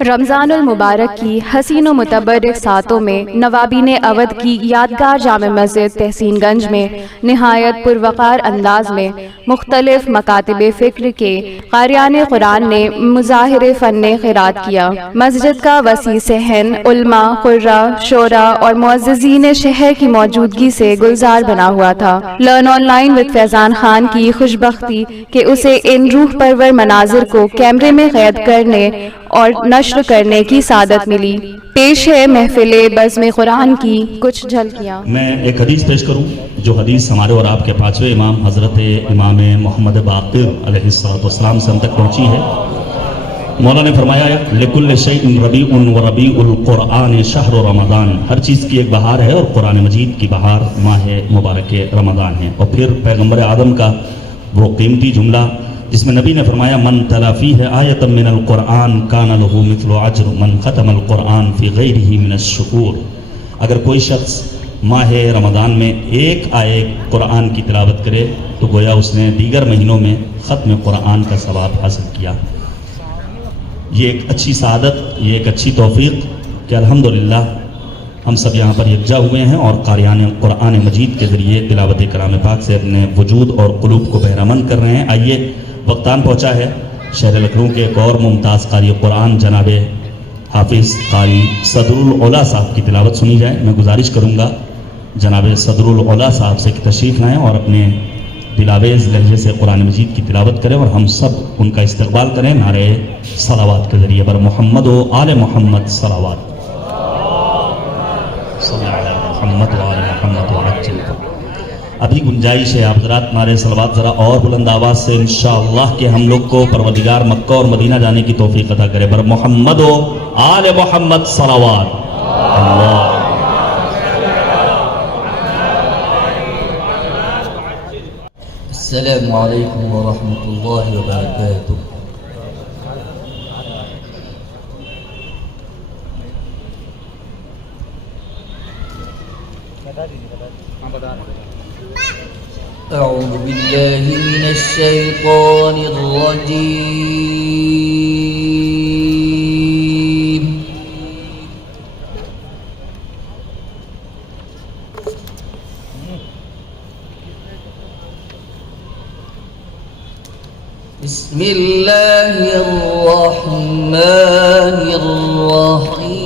رمضان المبارک کی حسین و متبرک ساعتوں میں نوابین اودھ کی یادگار جامع مسجد تحسین گنج میں نہایت پروقار انداز میں مختلف مکاتب فکر کے قاریان قرآن نے مظاہر فن قرات کیا۔ مسجد کا وسیع صحن علماء، قراء، شعراء اور معززین شہر کی موجودگی سے گلزار بنا ہوا تھا۔ لرن آن لائن وتھ فیضان خان کی خوشبختی کہ اسے ان روح پرور مناظر کو کیمرے میں قید کرنے اور نشر کرنے کی سعادت ملی۔ پیش ہے محفل بزم قرآن کی کچھ جھلکیاں۔ میں ایک حدیث پیش کروں جو حدیث ہمارے اور آپ کے پانچویں امام حضرت امام محمد باقر علیہ السلام سے ہم تک پہنچی ہے۔ مولا نے فرمایا لِكُلِّ شَيْءٍ رَبِيعٌ وَرَبِيعُ الْقُرْآنِ شَهْرُ رمضان، ہر چیز کی ایک بہار ہے اور قرآن مجید کی بہار ماہ مبارک رمضان ہے۔ اور پھر پیغمبر آدم کا وہ قیمتی جملہ جس میں نبی نے فرمایا من تلا فیہ آیۃ من القرآن کان لہ مثل اجر من ختم القرآن فی غیرہ من الشہور، اگر کوئی شخص ماہ رمضان میں ایک آیت قرآن کی تلاوت کرے تو گویا اس نے دیگر مہینوں میں ختم قرآن کا ثواب حاصل کیا۔ یہ ایک اچھی سعادت، یہ ایک اچھی توفیق کہ الحمدللہ ہم سب یہاں پر یکجا ہوئے ہیں اور قاریان قرآن مجید کے ذریعے تلاوت کلام پاک سے اپنے وجود اور قلوب کو بہرامند کر رہے ہیں۔ آئیے وقتان پہنچا ہے شہر لکھنؤ کے ایک اور ممتاز قاری قرآن جناب حافظ قاری صدر العلا صاحب کی تلاوت سنی جائے۔ میں گزارش کروں گا جناب صدر العلا صاحب سے کہ تشریف لائیں اور اپنے دلاویز لہجے سے قرآن مجید کی تلاوت کریں اور ہم سب ان کا استقبال کریں نعرے صلوات کے ذریعے بر محمد و آل محمد صلوات صلی اللہ علیہ محمد و آل محمد و عجل۔ ابھی گنجائش ہے آپ حضرات نعرے صلوات ذرا اور بلند آواز سے انشاءاللہ کہ ہم لوگ کو پروردگار مکہ اور مدینہ جانے کی توفیق عطا کرے۔ بر محمد و آل محمد صلوات اللہ۔ السلام علیکم ورحمۃ اللہ وبرکاتہ۔ اعوذ باللہ من الشیطان الرجیم۔ بسم اللہ الرحمن الرحیم۔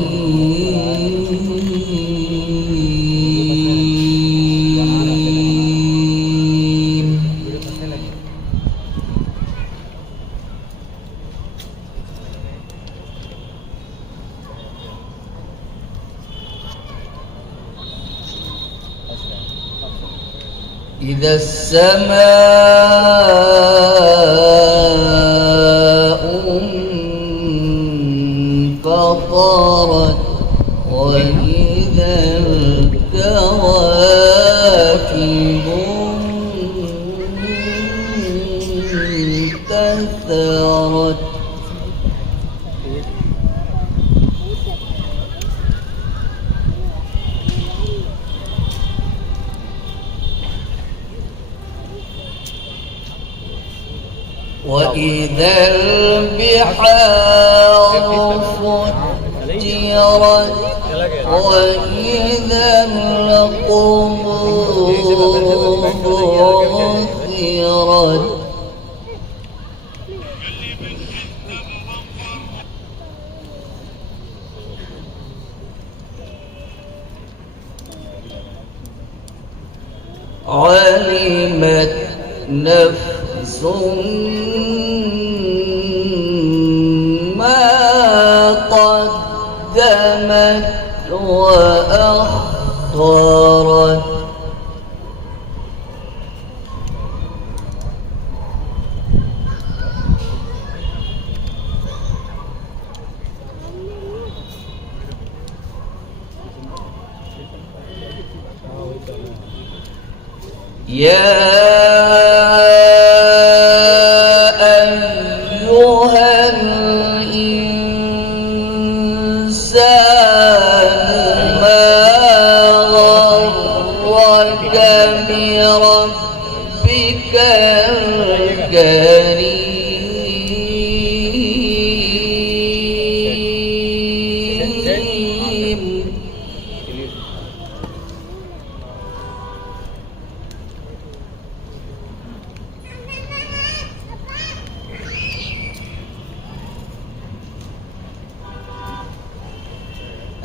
اذا السماء انفطرت واذا الكواكب انتثرت وَإِذَا الْبِحَارُ فُجِّرَتْ وَإِذَا الْقُبُورُ بُعْثِرَتْ عَلِمَتْ نَفْسٌ ما قدمت وأخرت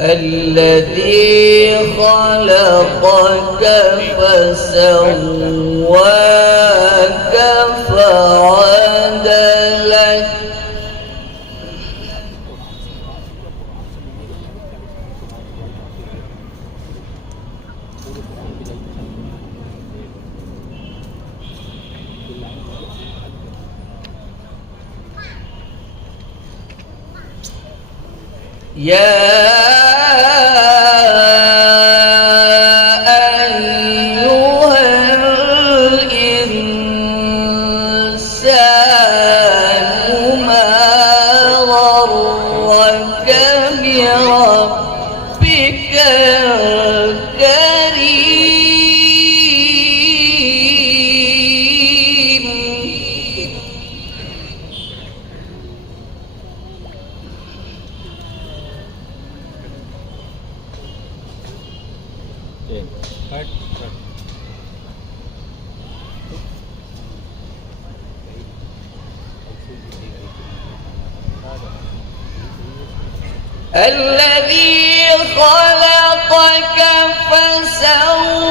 الذي خلقك فسواك فعدلك يا أيها الإنسان ما غرك بربك الكريم الذي خلقك فسواك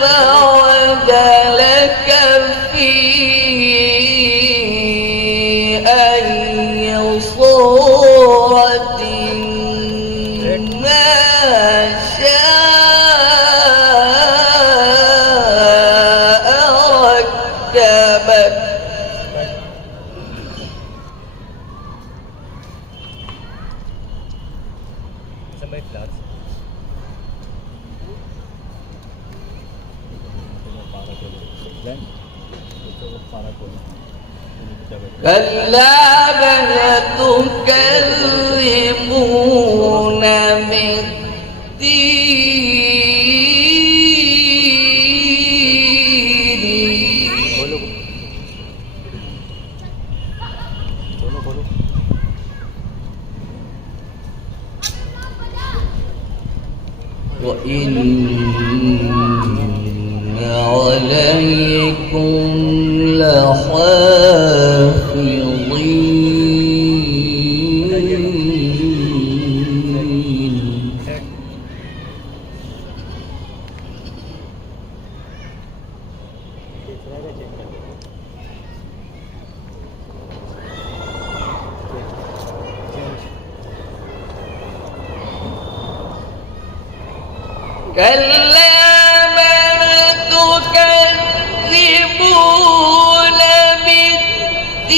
فعدلك في أي صورة ما شاء ركبك كلا بل تكذبون بالدين وإن عليكم لحافظين كلا بل تكذبون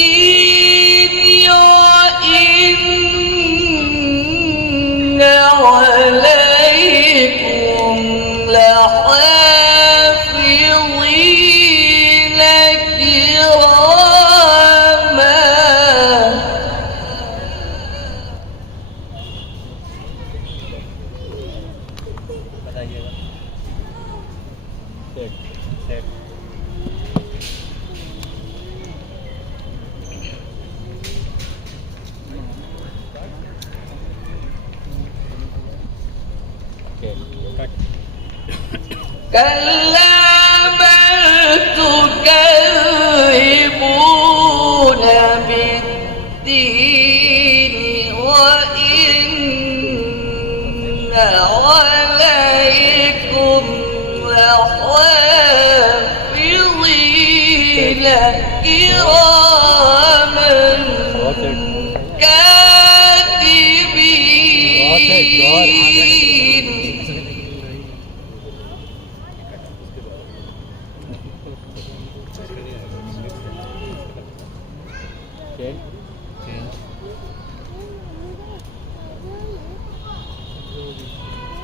بالدين وإن عليكم لحافظين كراما كلا بل تكذبون بالدين وإن عليكم لحافظين كراما كاتبين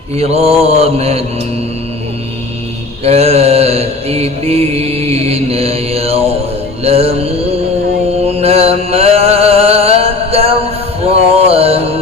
كراما كاتبين يعلمون ما تفعلون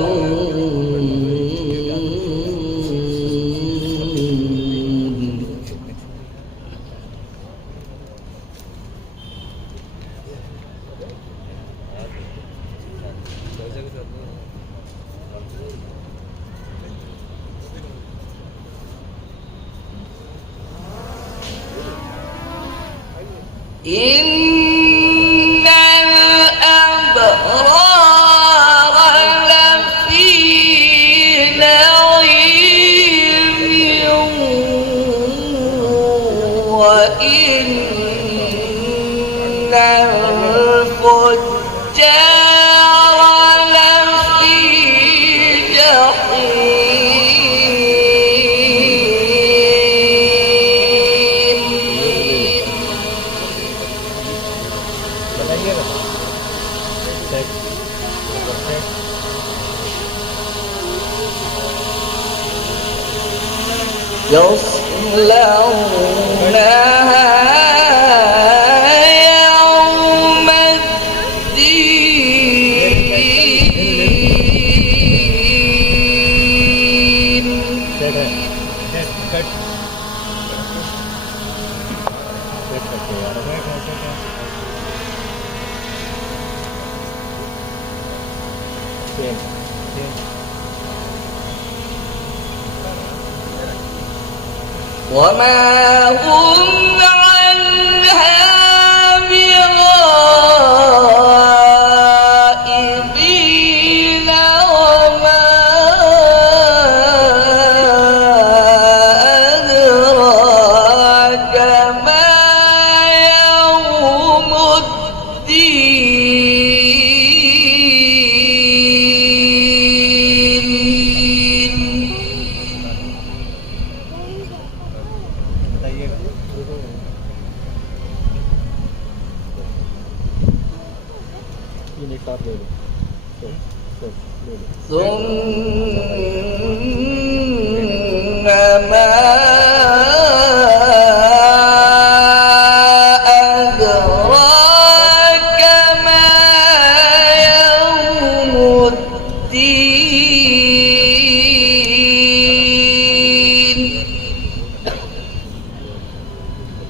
إن الأبرار لفي يصلونها يوم الدين وما هم عنها بغائبين وما أدراك ما يوم الدين ثم ما أدراك ما يوم الدين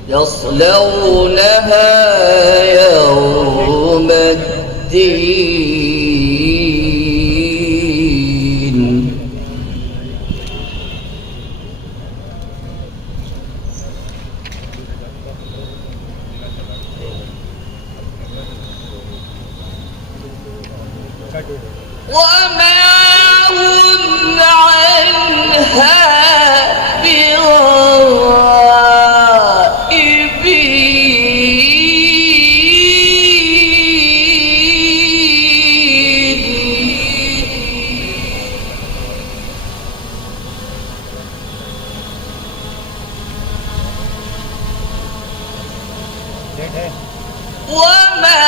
يصلونها يوم الدين وما هم عنها وما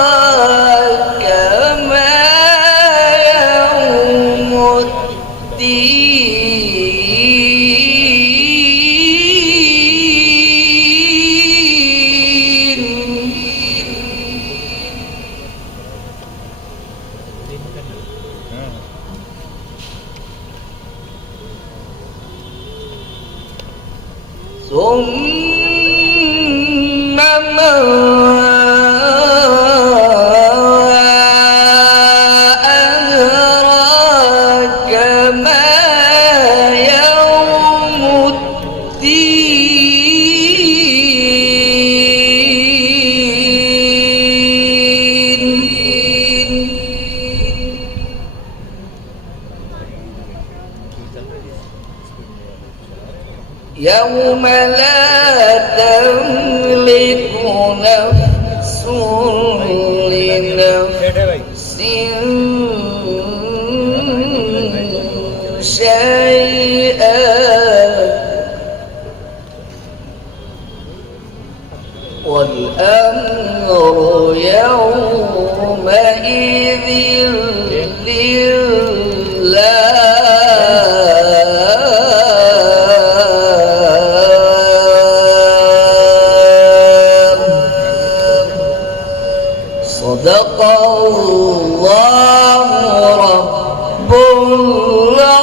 أدراك ما يوم الدين ثم ما أدراك ما يوم الدين يوم لا تملك نفس لنفس شيئا والأمر يومئذ لله صدق الله رب العالمين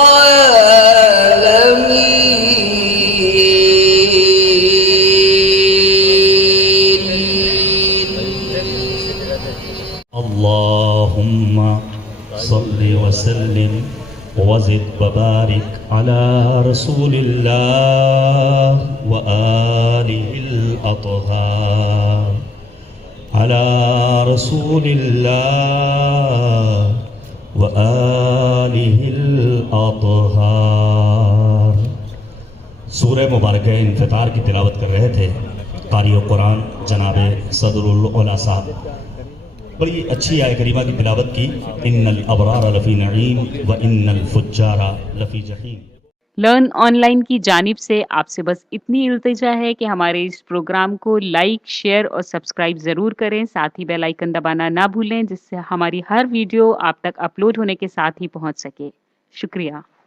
اللهم صل وسلم وزد وبارك على رسول الله وآله الأطهار على رسول الله وآله الأطهار। सूरह मुबारक इन्फितार की तिलावत कर रहे थे कारी कुरान जनाब सदरुल उला साहब। बड़ी अच्छी आय करीमा की तिलावत की। इन्नल अबरार लफ़ी नईम व इन्नल फुज्जारा लफ़ी जहीम। لرن آن لائن کی جانب سے آپ سے بس اتنی التجا ہے کہ ہمارے اس پروگرام کو لائک، شیئر اور سبسکرائب ضرور کریں، ساتھ ہی بیل آئیکن دبانا نہ بھولیں جس سے ہماری ہر ویڈیو آپ تک اپلوڈ ہونے کے ساتھ ہی پہنچ سکے۔ شکریہ۔